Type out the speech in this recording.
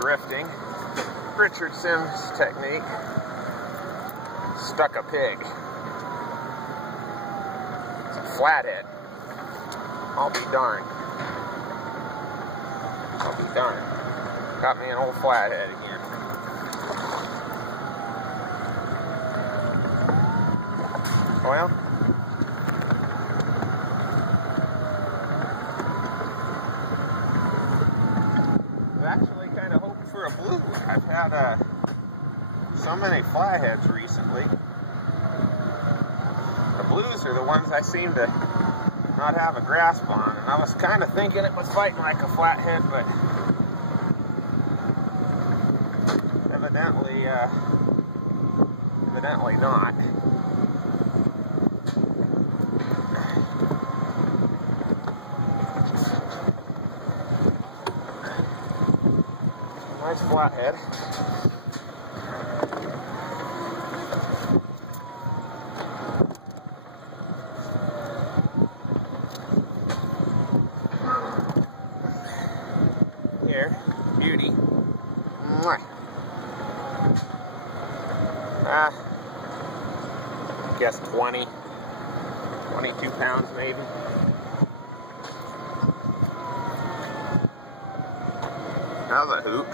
drifting. Richard Sims technique. Stuck a pig. It's a flathead. I'll be darned. I'll be darned. Got me an old flathead again. Well, I was actually kind of hoping for a blue. I've had so many flatheads recently. The blues are the ones I seem to not have a grasp on, and I was kind of thinking it was fighting like a flathead, but evidently not. Nice flathead. Here, beauty. Mwah. I guess 22 pounds maybe. That was a hoop.